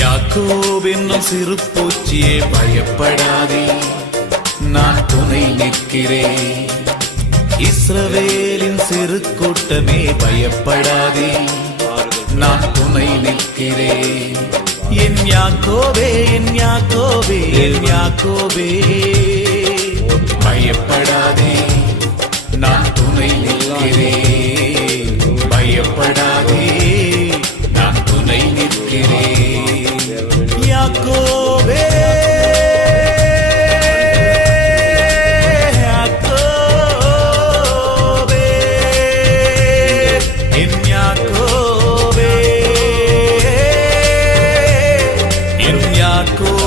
யாக்கோப் என்னும் சிறு பூச்சியே பயப்படாதே, நான் துணை நிற்கிறேன். இஸ்ரவேலின் சிறு கூட்டமே பயப்படாதே, நான் துணை நிற்கிறேன். என் யாக்கோபே, என் யாக்கோபே, என் யாக்கோபே, பயப்படாதே, நான் துணை நிற்கிறேன். பயப்படாதே, நான் துணை நிற்கிறேன். யாக்கோபே, யாக்கோபே, என் யாக்கோபே, என் யாக்கோபே.